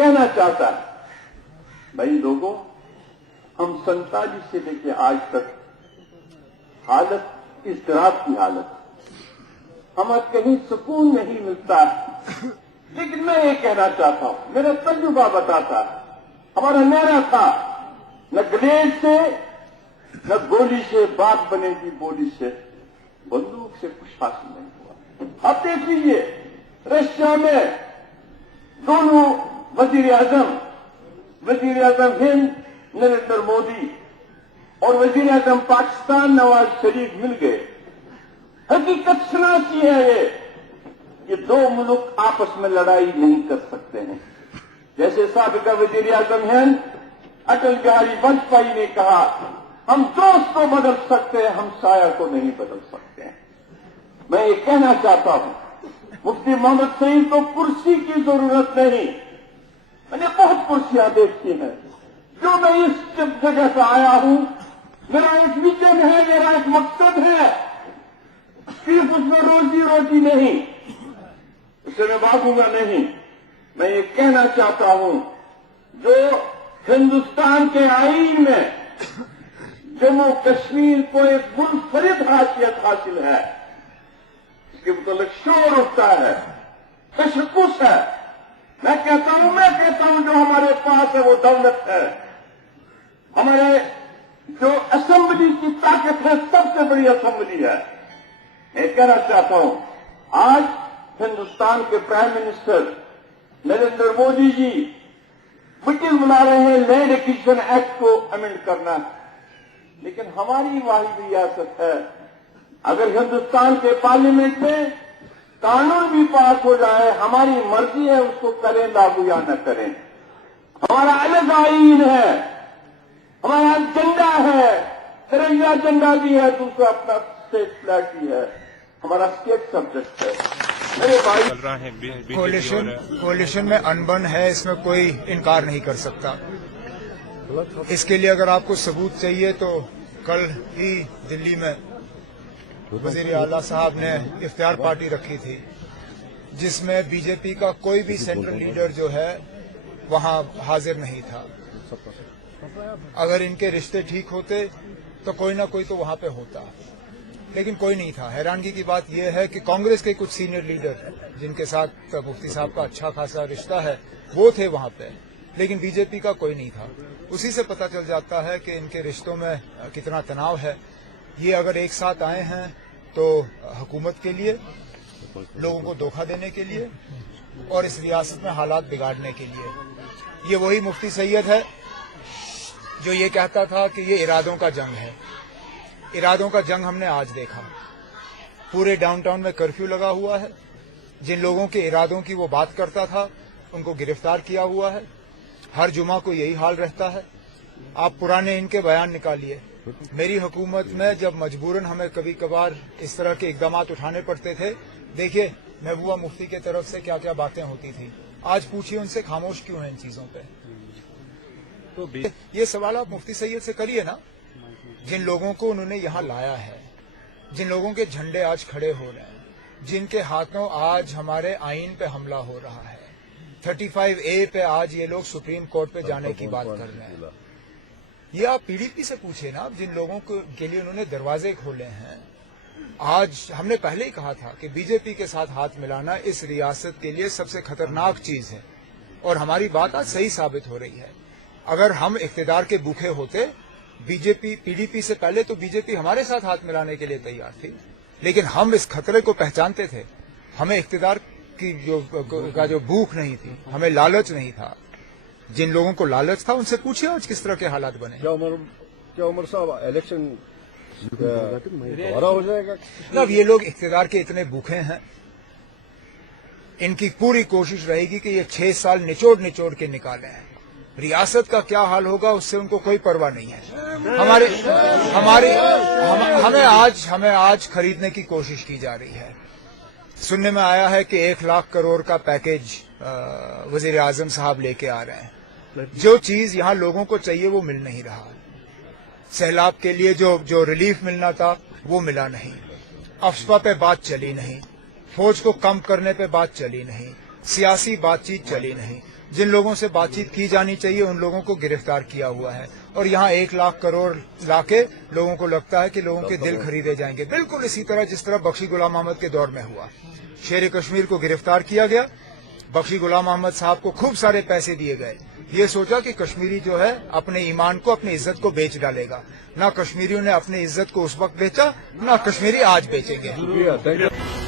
कहना चाहता है, भाई लोगों, हम 47 से लेकर आज तक हालत इज़्तिराब की हालत, हमें कहीं सुकून नहीं मिलता। लेकिन मैं ये कहना चाहता हूं, मेरा तजुर्बा बताता, हमारा नारा था, न ग्रेनेड से न गोली से बात बनेगी, बोली से बंदूक से कुछ हासिल नहीं हुआ। अब देख लीजिए, रशिया में दोनों वजीर आजम हिंद नरेंद्र मोदी और वजीर आजम पाकिस्तान नवाज शरीफ मिल गए। हकीकत शनासी है ये दो मुल्क आपस में लड़ाई नहीं कर सकते हैं। जैसे साबिका वजीर आजम हिंद अटल बिहारी वाजपेयी ने कहा, हम दोस्त को बदल सकते हैं, हम साया को नहीं बदल सकते हैं। मैं ये कहना चाहता हूं, मुफ्ती मोहम्मद सईद को कुर्सी की जरूरत नहीं। मैंने बहुत कुर्सियां देखी हैं। जो मैं इस जगह से आया हूं, मेरा एक विजन है, मेरा एक मकसद है, सिर्फ उसमें रोजी रोटी नहीं, उसे मैं भागूंगा नहीं। मैं ये कहना चाहता हूं, जो हिंदुस्तान के आईन में जम्मू कश्मीर को एक मुनफरिद हैसियत हासिल है, इसके मुताबिक शोर उठता है, तशक्कुस है। मैं कहता हूं जो हमारे पास है वो दौलत है। हमारे जो असेंबली की ताकत है, सबसे बड़ी असेंबली है। मैं कहना चाहता हूं, आज हिंदुस्तान के prime minister Narendra Modi ji meeting बुला रहे हैं लैंड एक्विजिशन एक्ट को अमेंड करना, लेकिन हमारी वाहिद रियासत है, अगर हिंदुस्तान के पार्लियामेंट में कानून भी पास हो जाए, हमारी मर्जी है उसको करें लागू या न करें। हमारा अलग आईन है, हमारा झंडा है, तिरंगा झंडा भी है, दूसरा अपना स्टेट फ्लैग भी है, हमारा स्टेट सब्जेक्ट है। मेरे भाई चल रहा है कोalition में अनबन है, इसमें कोई इनकार नहीं कर सकता। इसके लिए अगर आपको सबूत चाहिए तो कल ही दिल्ली में वजीर आला साहब ने इफ्तियार पार्टी रखी थी, जिसमें बीजेपी का कोई भी सेंट्रल लीडर जो है वहां हाजिर नहीं था। अगर इनके रिश्ते ठीक होते तो कोई ना कोई तो वहां पे होता, लेकिन कोई नहीं था। हैरानगी की बात यह है कि कांग्रेस के कुछ सीनियर लीडर जिनके साथ मुफ्ती साहब का अच्छा खासा रिश्ता है वो थे वहां पे, लेकिन बीजेपी का कोई नहीं था। उसी से पता चल जाता है कि इनके रिश्तों में कितना तनाव है। ये अगर एक साथ आए हैं तो हुकूमत के लिए, लोगों को धोखा देने के लिए और इस रियासत में हालात बिगाड़ने के लिए। ये वही मुफ्ती सैयद है जो ये कहता था कि ये इरादों का जंग है। इरादों का जंग हमने आज देखा। पूरे डाउनटाउन में कर्फ्यू लगा हुआ है। जिन लोगों के इरादों की वो बात करता था उनको गिरफ्तार किया हुआ है। हर जुमा को यही हाल रहता है। आप पुराने इनके बयान निकालिए। मेरी हुकूमत में जब मजबूरन हमें कभी कभार इस तरह के इकदाम उठाने पड़ते थे, देखिए महबूबा मुफ्ती की तरफ से क्या क्या बातें होती थी। आज पूछिए उनसे खामोश क्यों हैं इन चीजों पे। तो ये सवाल आप मुफ्ती सैयद से करिए ना। जिन लोगों को उन्होंने यहाँ लाया है, जिन लोगों के झंडे आज खड़े हो रहे हैं, जिनके हाथों आज हमारे आईन पे हमला हो रहा है, 35A पे आज ये लोग सुप्रीम कोर्ट पे जाने की बात कर रहे हैं, ये आप पीडीपी से पूछे ना। जिन लोगों के लिए उन्होंने दरवाजे खोले हैं, आज हमने पहले ही कहा था कि बीजेपी के साथ हाथ मिलाना इस रियासत के लिए सबसे खतरनाक चीज है, और हमारी बात आज सही साबित हो रही है। अगर हम इख्तिदार के भूखे होते, बीजेपी पीडीपी से पहले तो बीजेपी हमारे साथ हाथ मिलाने के लिए तैयार थी, लेकिन हम इस खतरे को पहचानते थे। हमें इख्तिदार की जो भूख नहीं थी, हमें लालच नहीं था। जिन लोगों को लालच था उनसे पूछिए आज किस तरह के हालात बने। क्या उमर साहब इलेक्शन दोबारा हो जाएगा? अब ये लोग इख्तिदार के इतने भूखे हैं, इनकी पूरी कोशिश रहेगी कि ये 6 साल निचोड़ के निकाले हैं। रियासत का क्या हाल होगा उससे उनको कोई परवाह नहीं है। हमें आज खरीदने की कोशिश की जा रही है। सुनने में आया है कि 1 लाख करोड़ का पैकेज वजीर आजम साहब लेके आ रहे हैं। जो चीज यहाँ लोगों को चाहिए वो मिल नहीं रहा। सैलाब के लिए जो रिलीफ मिलना था वो मिला नहीं। अफस्पा पे बात चली नहीं, फौज को कम करने पे बात चली नहीं, सियासी बातचीत चली नहीं। जिन लोगों से बातचीत की जानी चाहिए उन लोगों को गिरफ्तार किया हुआ है और यहाँ 1 लाख करोड़ लाके लोगों को लगता है कि लोगों के दिल खरीदे जाएंगे। बिल्कुल इसी तरह जिस तरह बख्शी गुलाम अहमद के दौर में हुआ। शेर कश्मीर को गिरफ्तार किया गया, बख्शी गुलाम अहमद साहब को खूब सारे पैसे दिए गए। ये सोचा कि कश्मीरी जो है अपने ईमान को, अपनी इज्जत को बेच डालेगा। ना कश्मीरियों ने अपनी इज्जत को उस वक्त बेचा, ना कश्मीरी आज बेचेंगे। शुक्रिया, थैंक यू।